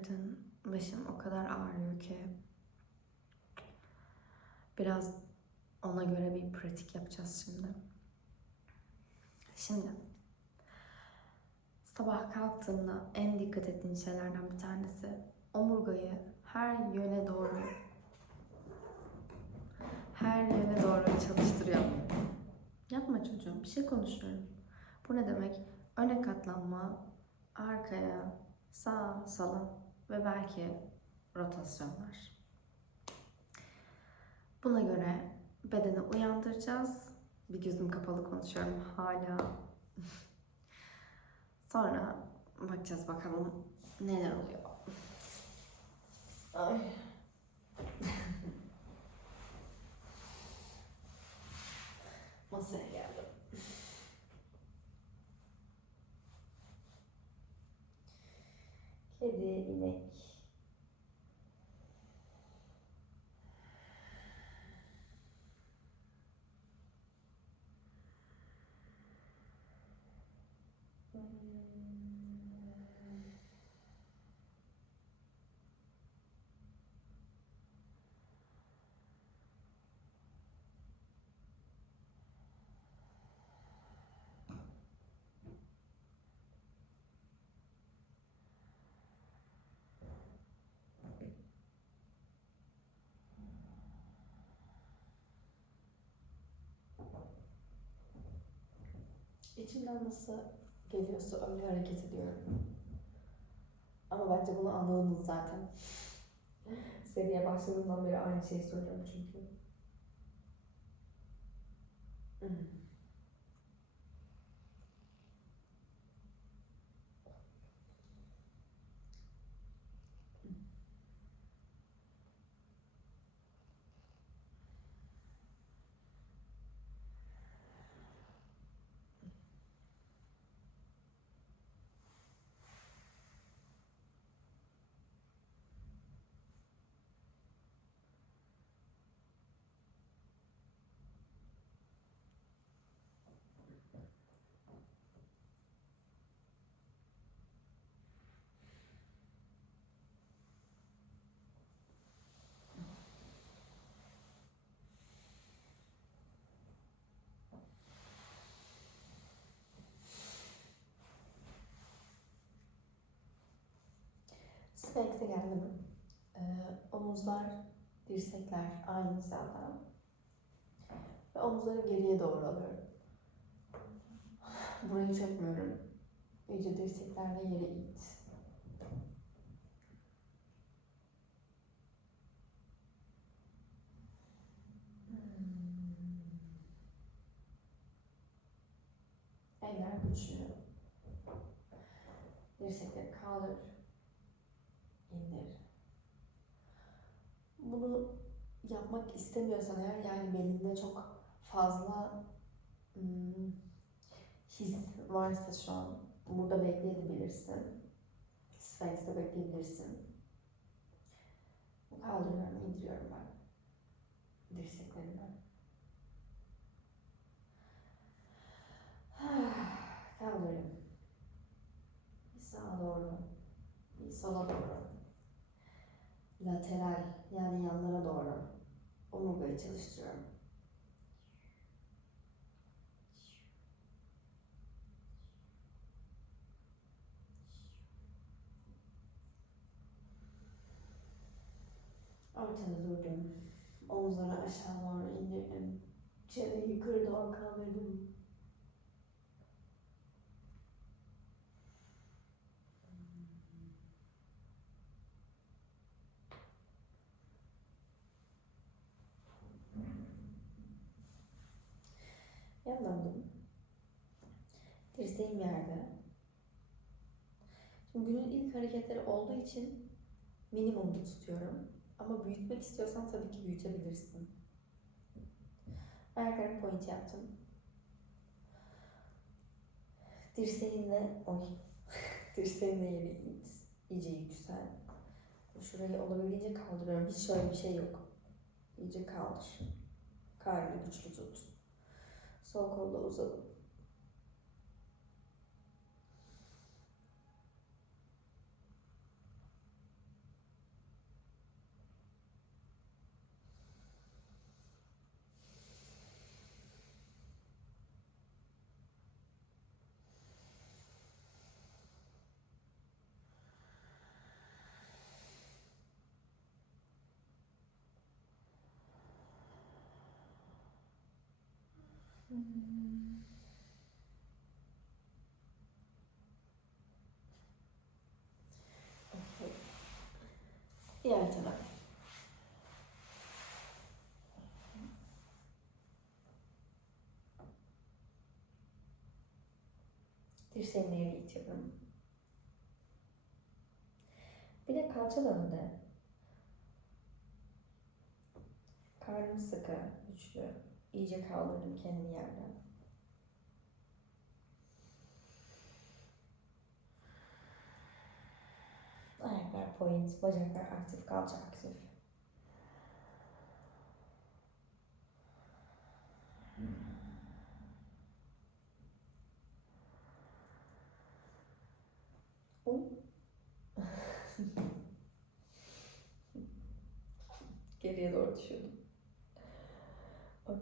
sırtın, başın o kadar ağrıyor ki biraz ona göre bir pratik yapacağız şimdi. Şimdi sabah kalktığında en dikkat ettiğin şeylerden bir tanesi omurgayı her yöne doğru her yöne doğru çalıştırıyor. Yapma çocuğum, bir şey konuşuyorum. Bu ne demek? Öne katlanma, arkaya, sağa, sola ve belki rotasyonlar. Buna göre bedeni uyandıracağız. Bir gözüm kapalı konuşuyorum hala. Sonra bakacağız bakalım neler oluyor. Ay. Masaya geldim. İçimden nasıl geliyorsa öyle hareket ediyorum. Ama bence bunu anladınız zaten. Seriye başladığımdan beri aynı şeyi söylüyorum çünkü. Hmm. Sphinx'e geldim. Ee, omuzlar, dirsekler aynı hizada. Ve omuzları geriye doğru alıyorum. Burayı çekmiyorum. İyice dirseklerle yere it. Eller güçlü. Dirsekleri kaldır. Bunu yapmak istemiyorsan eğer yani belinde çok fazla hmm, his varsa şu an burada bekleyebilirsin. Sphinx'te bekleyebilirsin. Kaldırıyorum, indiriyorum ben. Dirseklerimi. Kaldırıyorum. Bir sağa doğru, bir sola doğru. Lateral yani yanlara doğru omurgayı çalıştırıyorum. Ortada durdum. Omuzları aşağı doğru indirdim. Çeneyi yukarı doğru kaldırdım. Yanlandım. Dirseğim yerde. Şimdi günün ilk hareketleri olduğu için minimumda tutuyorum. Ama büyütmek istiyorsan tabii ki büyütebilirsin. Ayaklarımı point yaptım. Dirseğinle, oy, dirseğinle yere it. İyice yüksel. Şurayı olabildiğince kaldırıyorum. Hiç şöyle bir şey yok. İyice kaldır. Karnını güçlü tut. Sol kolla uzadım. Okey. Diğer taraf. Dirseğimle yere itiyorum. Bir de kalça önde. Karnım sıkı, güçlü. İyice kaldırdım kendimi yerden. Ayaklar point, bacaklar aktif, kalça aktif. Oy. Geriye doğru düşüyordum.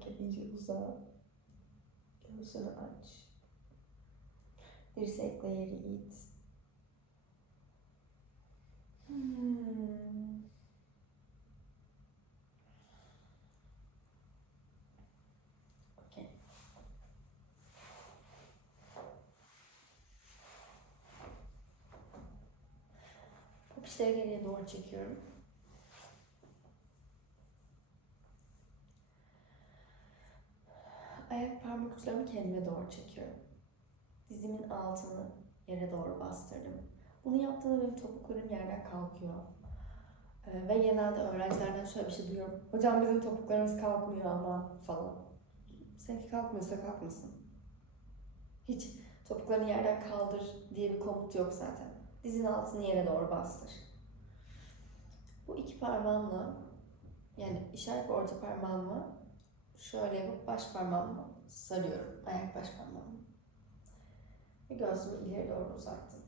Okey, iyice uzağa. Göğsünü aç. Dirsekle yeri it. Hmm. Okey. Popişleri geriye doğru çekiyorum. Uçlarımı kendime doğru çekiyorum. Dizimin altını yere doğru bastırdım. Bunu yaptığımda benim topuklarım yerden kalkıyor. Ee, ve genelde öğrencilerden şöyle bir şey duyuyorum. Hocam bizim topuklarımız kalkmıyor ama falan. Seninki kalkmıyorsa kalkmasın. Hiç topuklarını yerden kaldır diye bir komut yok zaten. Dizin altını yere doğru bastır. Bu iki parmağımla yani işaret orta parmağımla şöyle yapıp baş parmağımla sarıyorum. Ayak baş parmağımla. Ve göğsümü ileri doğru uzattım.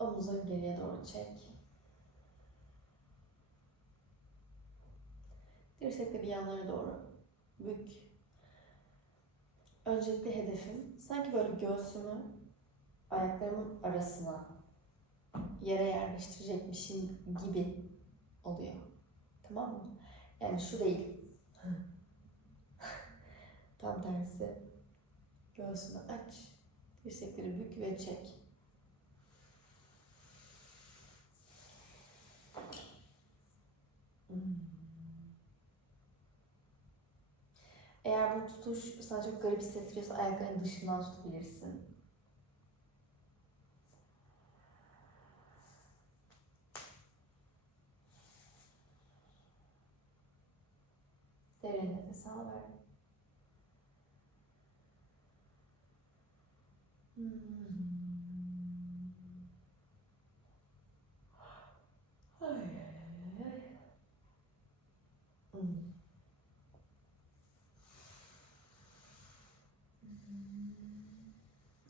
Omuzları geriye doğru çek. Dirsekle bir yanlara doğru bük. Öncelikle hedefim sanki böyle göğsümü ayaklarımın arasına yere yerleştirecekmişim gibi oluyor. Tamam mı? Yani şu değil. Tam tersi. Göğsünü aç. Dirsekleri bük ve çek. Hmm. Eğer bu tutuş sana çok garip hissettiriyorsa ayakların dışından tutabilirsin. Derin nefes al ver.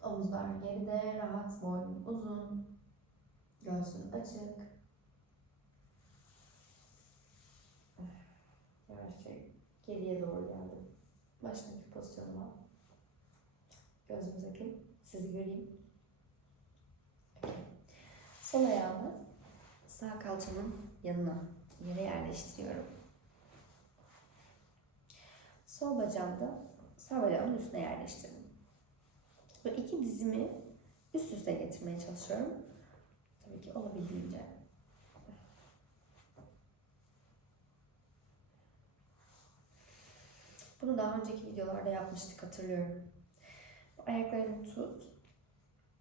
Omuzlar geride, rahat, boynun uzun. Geriye doğru geldim. Baştaki pozisyonuma. Gözümüz açın. Sizi göreyim. Okey. Sol ayağımı sağ kalçamın yanına yere yerleştiriyorum. Sol bacağımı da sağ bacağımın üstüne yerleştirdim. Böyle iki dizimi üst üste getirmeye çalışıyorum. Tabii ki olabildiğince. Bunu daha önceki videolarda yapmıştık hatırlıyorum. Ayaklarını tut.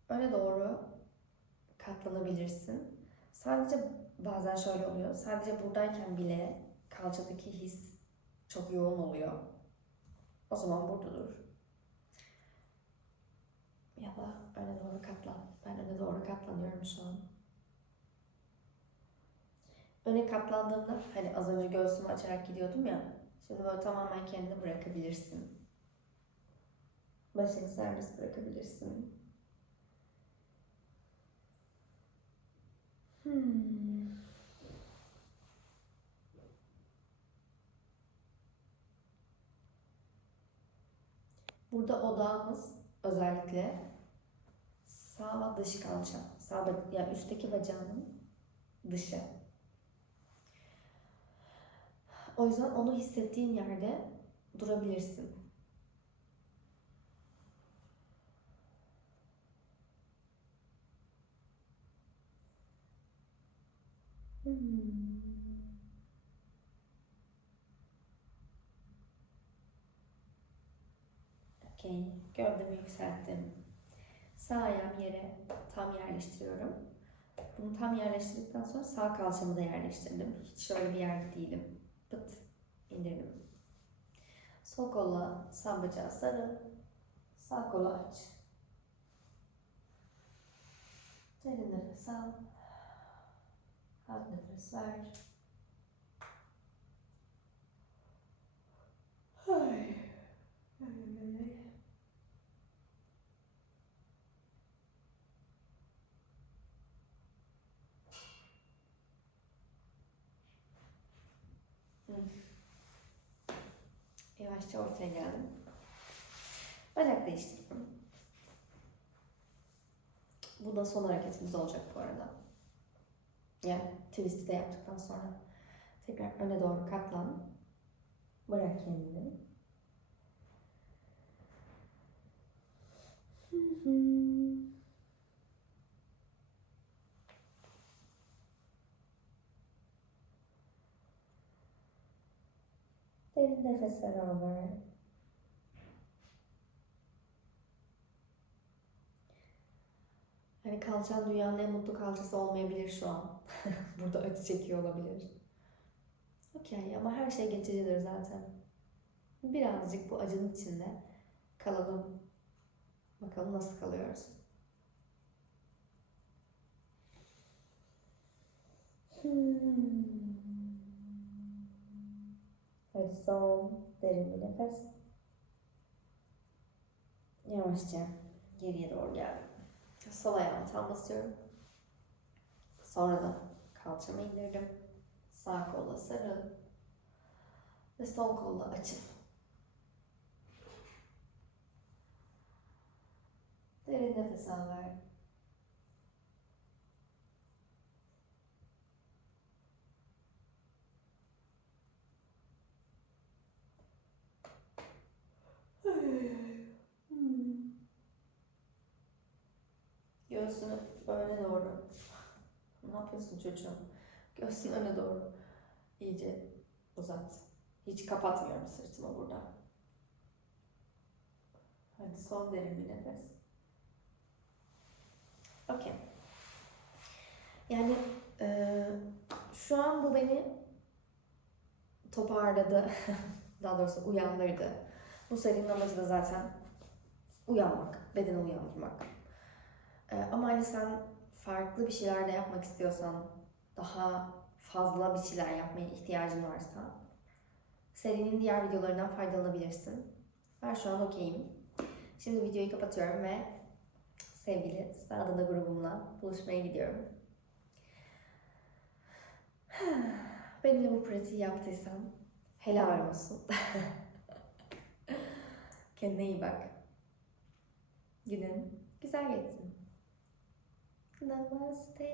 Öne doğru katlanabilirsin. Sadece bazen şöyle oluyor. Sadece buradayken bile kalçadaki his çok yoğun oluyor. O zaman burada dur. Ya da öne doğru katlan. Ben öne doğru katlanıyorum şu an. Öne katlandığımda hani az önce göğsümü açarak gidiyordum ya. Şimdi böyle tamamen kendini bırakabilirsin. Başını serbest bırakabilirsin. Hmm. Burada odağımız özellikle sağ dış kalça. Sağ yani üstteki bacağının dışı. O yüzden onu hissettiğin yerde durabilirsin. Hmm. Okey. Gövdemi yükselttim. Sağ ayağım yere tam yerleştiriyorum. Bunu tam yerleştirdikten sonra sağ kalçamı da yerleştirdim. Hiç şöyle bir yerde değilim. Pıt indirdim. Sol kolla sağ bacağı sarı. Sağ kolu aç. Derin nefes al. Rahat nefes ver. Ay ay, ay. Yavaşça ortaya geldim. Bacak değiştirdim. Bu da son hareketimiz olacak bu arada. Yani twist'i de yaptıktan sonra tekrar öne doğru katlan. Bırak kendini. Hı hı. Derin nefesler al ver. Hani kalçan dünyanın en mutlu kalçası olmayabilir şu an. Burada acı çekiyor olabilir. Okey ama her şey geçicidir zaten. Birazcık bu acının içinde kalalım. Bakalım nasıl kalıyoruz. Hmm. Hadi son derin bir nefes. Yavaşça geriye doğru geldim. Sol ayağımı tam basıyorum. Sonra da kalçamı indirdim. Sağ kolla sarıl. Ve sol kolla açıl. Derin nefes al ver. Hmm. Göğsünü öne doğru. Ne yapıyorsun çocuğum? Göğsünü öne doğru. İyice uzat. Hiç kapatmıyorum sırtımı burada. Hadi son derin bir nefes. Okey. Yani eee, şu an bu beni toparladı. Daha doğrusu uyandırdı. Bu serinin amacı da zaten uyanmak, bedeni uyandırmak. Ee, ama hani sen farklı bir şeyler de yapmak istiyorsan, daha fazla bir şeyler yapmaya ihtiyacın varsa serinin diğer videolarından faydalanabilirsin. Ben şu an okeyim. Şimdi videoyu kapatıyorum ve sevgili Sağdada grubumla buluşmaya gidiyorum. Benimle bu pratiği yaptıysan helal olsun. Kendine iyi bak. Günün güzel geçsin. Namaste.